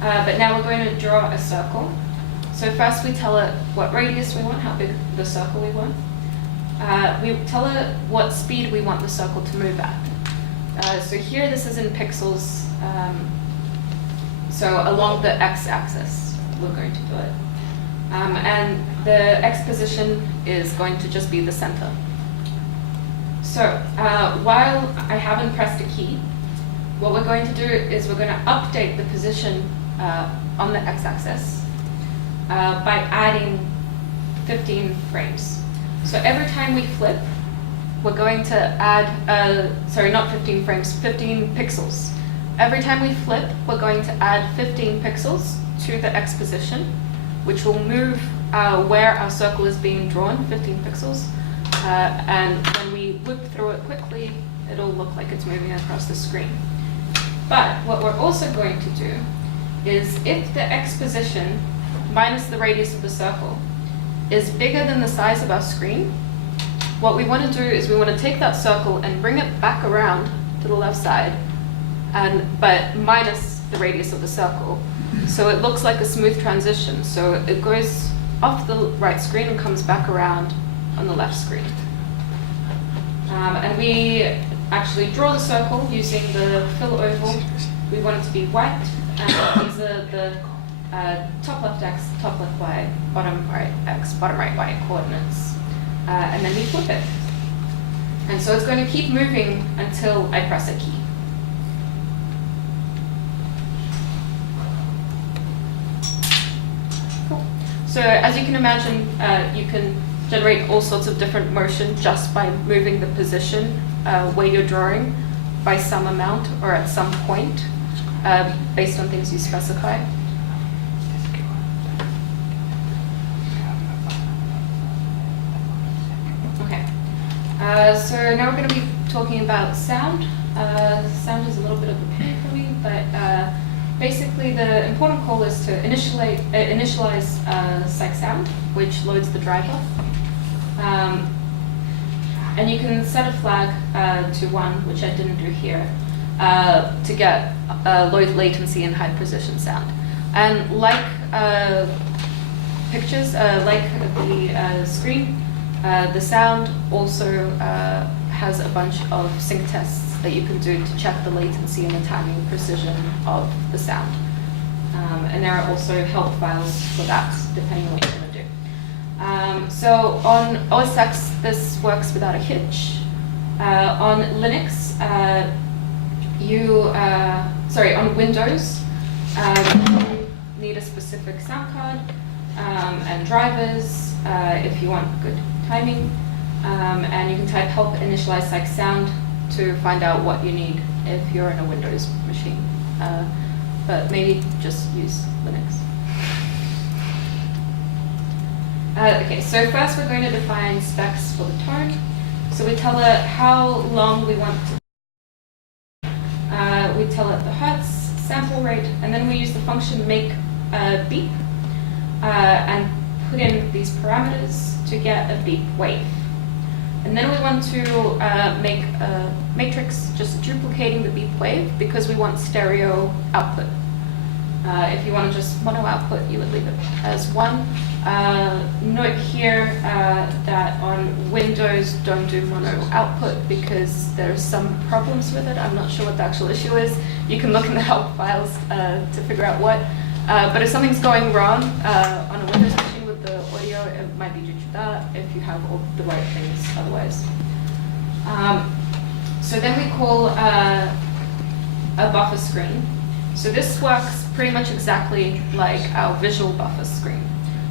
but now we're going to draw a circle. So first we tell it what radius we want, how big the circle we want. We tell it what speed we want the circle to move at. So here this is in pixels, so along the x-axis we're going to do it. And the x position is going to just be the center. So while I haven't pressed a key, what we're going to do is we're going to update the position on the x-axis by adding 15 frames. So every time we flip, we're going to add, sorry, not 15 frames, 15 pixels. Every time we flip, we're going to add 15 pixels to the x position, which will move where our circle is being drawn, 15 pixels. And when we whip through it quickly, it'll look like it's moving across the screen. But what we're also going to do is if the X position minus the radius of the circle is bigger than the size of our screen, what we want to do is we want to take that circle and bring it back around to the left side, but minus the radius of the circle. So it looks like a smooth transition. So it goes off the right screen and comes back around on the left screen. And we actually draw the circle using the fill oval. We want it to be white, and these are the top left x, top left y, bottom right x, bottom right y coordinates. And then we flip it. And so it's going to keep moving until I press a key. Cool. So as you can imagine, you can generate all sorts of different motion just by moving the position where you're drawing by some amount or at some point based on things you specify. Okay, so now we're going to be talking about sound. Sound is a little bit of a pain for me, but basically the important call is to initialize Psychsound, which loads the driver. And you can set a flag to 1, which I didn't do here, to get low latency and high precision sound. And like pictures, like the screen, the sound also has a bunch of sync tests that you can do to check the latency and the timing and precision of the sound. And there are also help files for that, depending on what you want to do. So on OS X, this works without a hitch. On Linux, on Windows, you need a specific sound card and drivers if you want good timing. And you can type help initialize Psychsound to find out what you need if you're in a Windows machine. But maybe just use Linux. Okay, so first we're going to define specs for the tone. So we tell it how long we want to. We tell it the hertz, sample rate, and then we use the function make beep and put in these parameters to get a beep wave. And then we want to make a matrix just duplicating the beep wave because we want stereo output. If you want to just mono output, you would leave it as 1. Note here that on Windows don't do mono output because there's some problems with it. I'm not sure what the actual issue is. You can look in the help files to figure out what. But if something's going wrong on a Windows machine with the audio, it might be due to that if you have all the right things otherwise. So then we call a buffer screen. So this works pretty much exactly like our visual buffer screen.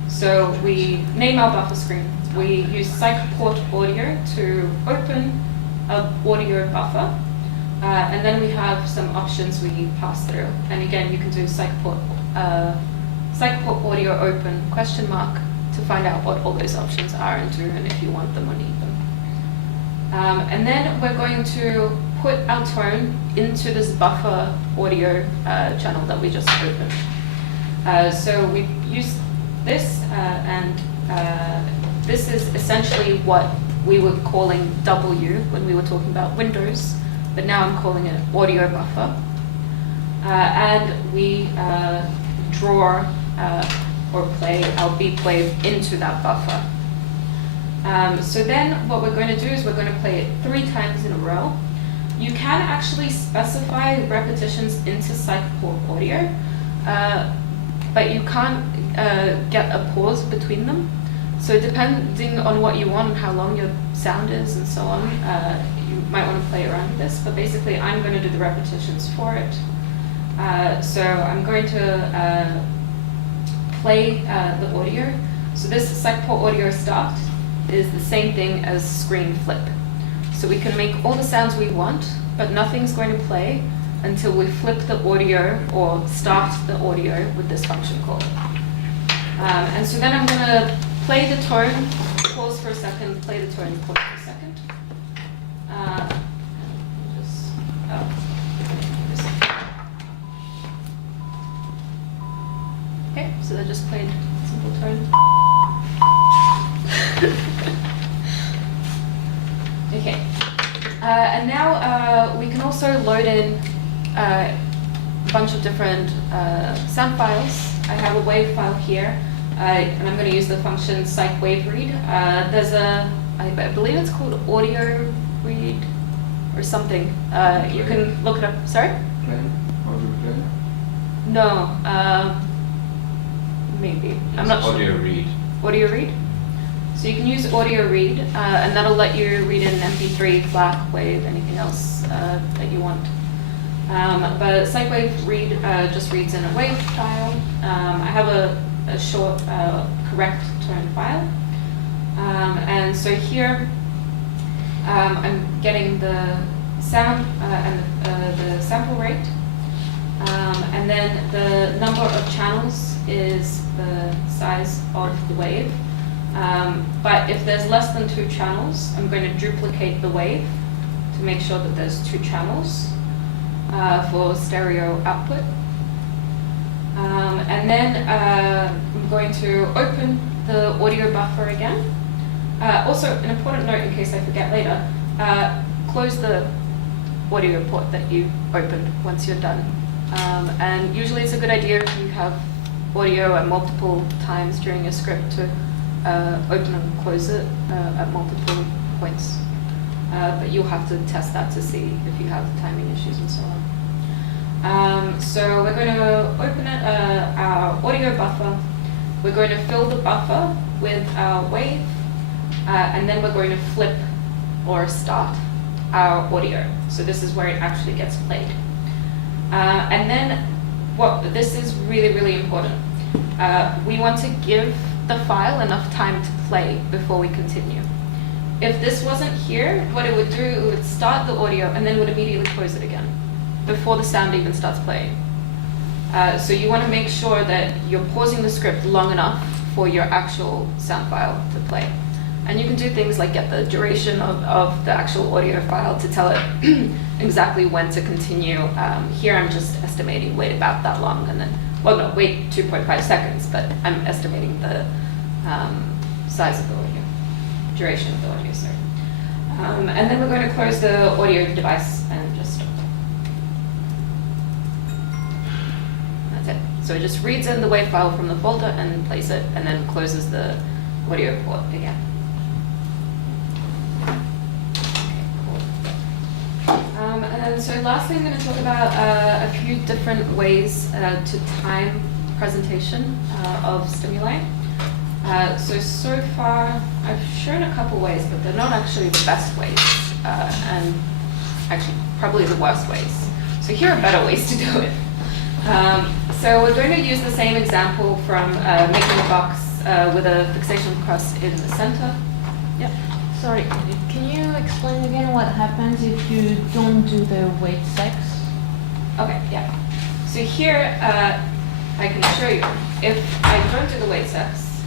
So we name our buffer screen. We use Psychport audio to open an audio buffer. And then we have some options we pass through. And again, you can do Psychport audio open question mark to find out what all those options are and do and if you want them or need them. And then we're going to put our tone into this buffer audio channel that we just opened. So we use this, and this is essentially what we were calling W when we were talking about Windows, but now I'm calling it audio buffer. And we draw or play our beep wave into that buffer. So then what we're going to do is we're going to play it 3 times in a row. You can actually specify repetitions into Psychport audio, but you can't get a pause between them. So depending on what you want and how long your sound is and so on, you might want to play around with this, but basically I'm going to do the repetitions for it. So I'm going to play the audio. So this Psychport audio start is the same thing as screen flip. So we can make all the sounds we want, but nothing's going to play until we flip the audio or start the audio with this function call. And so then I'm going to play the tone, pause for a second, play the tone, pause for a second. Just, okay, so they just played simple tone. Okay, and now we can also load in a bunch of different sound files. I have a wave file here, and I'm going to use the function psychWaveRead. There's I believe it's called audio read or something. You can look it up. Sorry? Play? Audio play? No, maybe. I'm not sure. Audio read. Audio read. So you can use audio read, and that'll let you read in MP3, FLAC, WAV, anything else that you want. But psychWaveRead just reads in a WAV file. I have a short correct tone file. And so here I'm getting the sound and the sample rate. And then the number of channels is the size of the wave. But if there's less than 2 channels, I'm going to duplicate the wave to make sure that there's 2 channels for stereo output. And then I'm going to open the audio buffer again. Also, an important note in case I forget later, close the audio port that you opened once you're done. And usually it's a good idea if you have audio at multiple times during your script to open and close it at multiple points. But you'll have to test that to see if you have timing issues and so on. So we're going to open it, our audio buffer. We're going to fill the buffer with our wave, and then we're going to flip or start our audio. So this is where it actually gets played. And then this is really, really important. We want to give the file enough time to play before we continue. If this wasn't here, what it would do, it would start the audio and then would immediately close it again before the sound even starts playing. So you want to make sure that you're pausing the script long enough for your actual sound file to play. And you can do things like get the duration of the actual audio file to tell it exactly when to continue. Here I'm just estimating wait about that long, and then, well, no, wait 2.5 seconds, but I'm estimating the size of the audio, duration of the audio, sorry. And then we're going to close the audio device and just stop. That's it. So it just reads in the WAV file from the folder and plays it, and then closes the audio port again. And so lastly, I'm going to talk about a few different ways to time presentation of stimuli. So far, I've shown a couple ways, but they're not actually the best ways, and actually probably the worst ways. So here are better ways to do it. So we're going to use the same example from making a box with a fixation cross in the center. Yep. Sorry, can you explain again what happens if you don't do the weight sex? Okay, yeah. So here, I can show you. If I don't do the weight sex,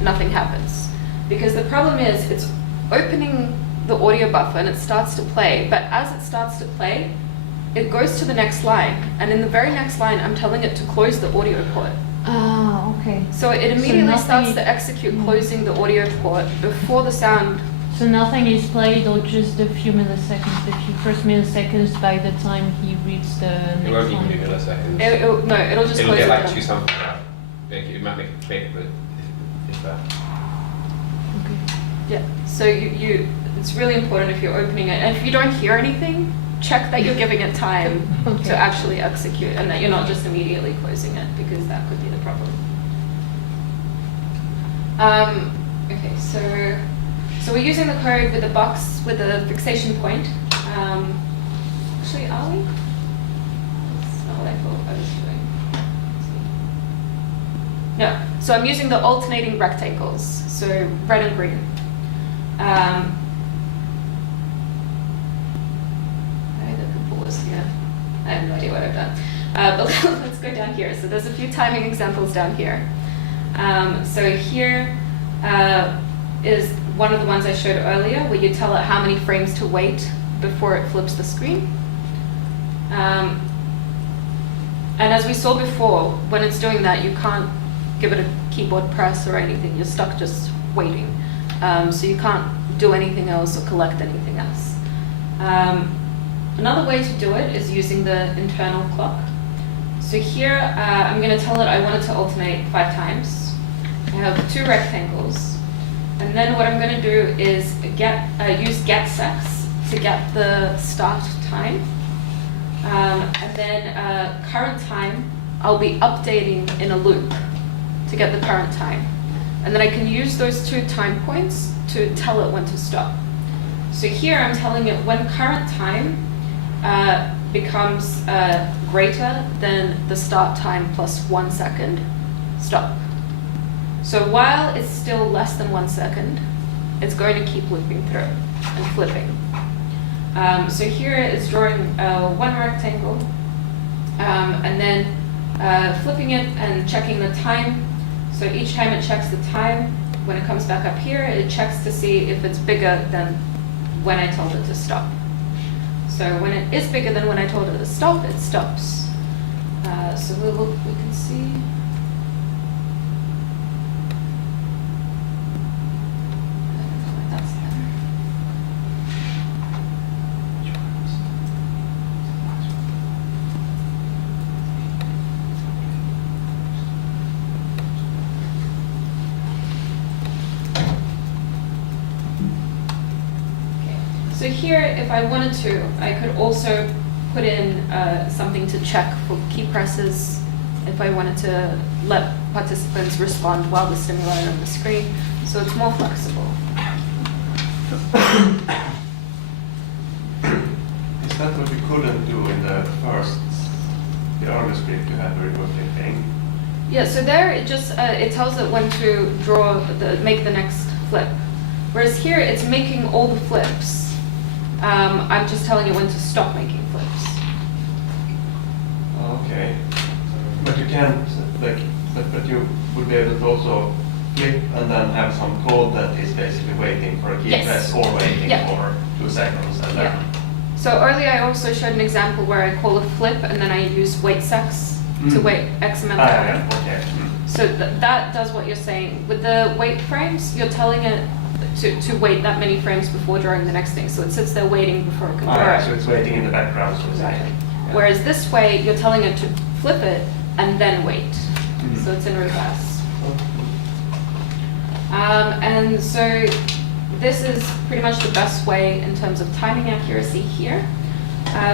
nothing happens. Because the problem is, it's opening the audio buffer and it starts to play, but as it starts to play, it goes to the next line. And in the very next line, I'm telling it to close the audio port. Ah, okay. So it immediately nothing starts is- to execute closing the audio port before the sound. So nothing is played, or just the few milliseconds, the few first milliseconds by the time he reads the It next won't even be line? milliseconds. No, it'll just It'll close get it like down. 2 samples out. It might make it quick, but it's that. Okay. Yeah. So it's really important if you're opening it, and if you don't hear anything, check that you're giving it time Okay. to actually execute, and that you're not just immediately closing it, because that could be the problem. Okay, so we're using the code with the box with the fixation point. Actually, are we? That's not what I thought I was doing. No, so I'm using the alternating rectangles, so red and green. I the pause here. I have no idea what I've done. But let's go down here. So there's a few timing examples down here. So here is one of the ones I showed earlier, where you tell it how many frames to wait before it flips the screen. And as we saw before, when it's doing that, you can't give it a keyboard press or anything. You're stuck just waiting. So you can't do anything else or collect anything else. Another way to do it is using the internal clock. So here, I'm going to tell it I want it to alternate 5 times. I have 2 rectangles. And then what I'm going to do is use getSex to get the start time. And then current time, I'll be updating in a loop to get the current time. And then I can use those 2 time points to tell it when to stop. So here I'm telling it when current time becomes greater than the start time plus 1 second, stop. So while it's still less than 1 second, it's going to keep looping through and flipping. So here it's drawing 1 rectangle and then flipping it and checking the time. So each time it checks the time, when it comes back up here, it checks to see if it's bigger than when I told it to stop. So when it is bigger than when I told it to stop, it stops. So we can see. That's better. So here, if I wanted to, I could also put in something to check for key presses if I wanted to let participants respond while the stimuli are on the screen, so it's more flexible. Is that what you couldn't do in the early script you had where you were flipping? Yeah, so there it just it tells it when to make the next flip. Whereas here it's making all the flips. I'm just telling it when to stop making flips. Okay. But you can't, like, but you would be able to also flip and then have some code that is basically waiting for a key Yes. press or waiting Yeah. for 2 seconds and then. Yeah. So earlier I also showed an example where I call a flip and then I use waitSex to wait X amount of time. Yeah, okay. So that does what you're saying. With the wait frames, you're telling it to wait that many frames before drawing the next thing. So it sits there waiting before it can draw. So it's waiting in the background, so it's Exactly. yeah. Whereas this way, you're telling it to flip it and then wait. So it's in reverse. And so this is pretty much the best way in terms of timing accuracy here.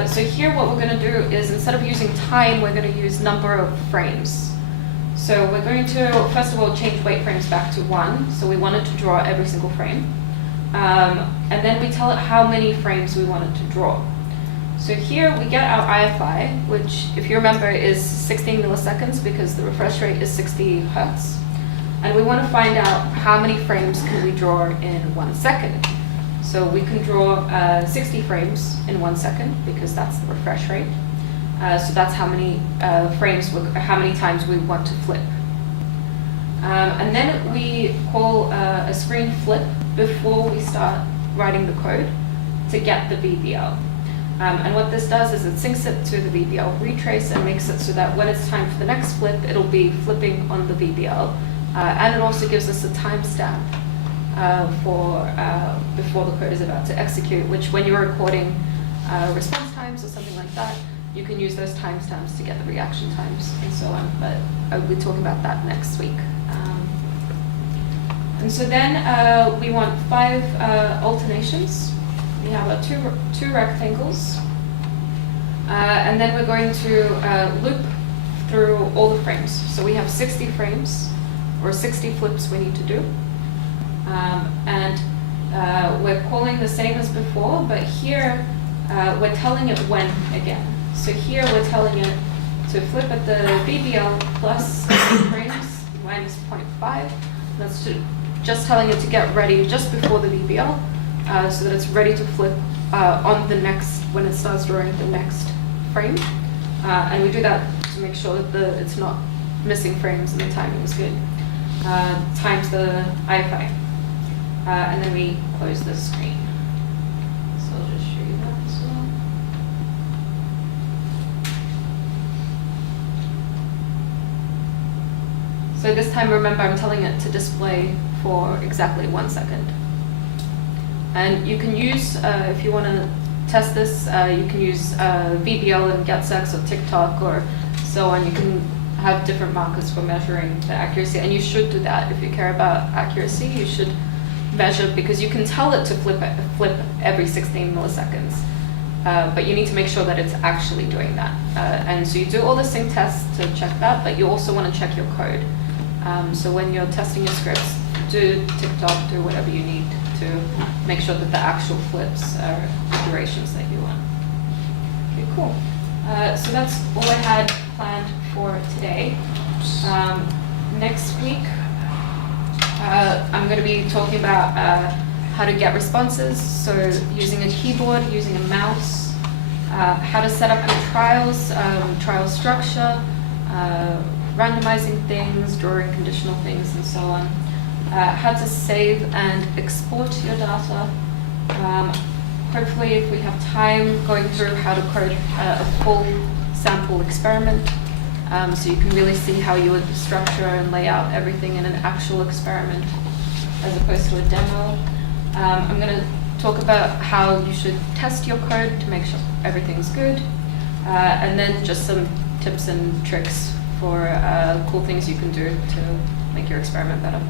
So here what we're going to do is instead of using time, we're going to use number of frames. So we're going to, first of all, change wait frames back to 1. So we want it to draw every single frame. And then we tell it how many frames we want it to draw. So here we get our IFI, which, if you remember, is 16 milliseconds because the refresh rate is 60 hertz. And we want to find out how many frames can we draw in 1 second. So we can draw 60 frames in 1 second because that's the refresh rate. So that's how many how many times we want to flip. And then we call a screen flip before we start writing the code to get the VBL. And what this does is it syncs it to the VBL retrace and makes it so that when it's time for the next flip, it'll be flipping on the VBL. And it also gives us a timestamp for before the code is about to execute, which when you're recording response times or something like that, you can use those timestamps to get the reaction times and so on. But I will be talking about that next week. And so then we want 5 alternations. We have our two rectangles. And then we're going to loop through all the frames. So we have 60 frames, or 60 flips we need to do. And we're calling the same as before, but here we're telling it when again. So here we're telling it to flip at the VBL plus frames minus 0.5. That's just telling it to get ready just before the VBL so that it's ready to flip on the next, when it starts drawing the next frame. And we do that to make sure that it's not missing frames and the timing is good. times the IFI. And then we close the screen. So I'll just show you that as well. So this time, remember, I'm telling it to display for exactly 1 second. And you can use, if you want to test this, you can use VBL and GetSex or TikTok or so on. You can have different markers for measuring the accuracy, and you should do that. If you care about accuracy, you should measure, because you can tell it to flip every 16 milliseconds. But you need to make sure that it's actually doing that. And so you do all the sync tests to check that, but you also want to check your code. So when you're testing your scripts, do TikTok, do whatever you need to make sure that the actual flips are the durations that you want. Okay, cool. So that's all I had planned for today. Next week, I'm going to be talking about how to get responses, so using a keyboard, using a mouse, how to set up your trials, trial structure, randomizing things, drawing conditional things, and so on. How to save and export your data. Hopefully, if we have time, going through how to code a full sample experiment, so you can really see how you would structure and lay out everything in an actual experiment as opposed to a demo. I'm going to talk about how you should test your code to make sure everything's good, and then just some tips and tricks for cool things you can do to make your experiment better.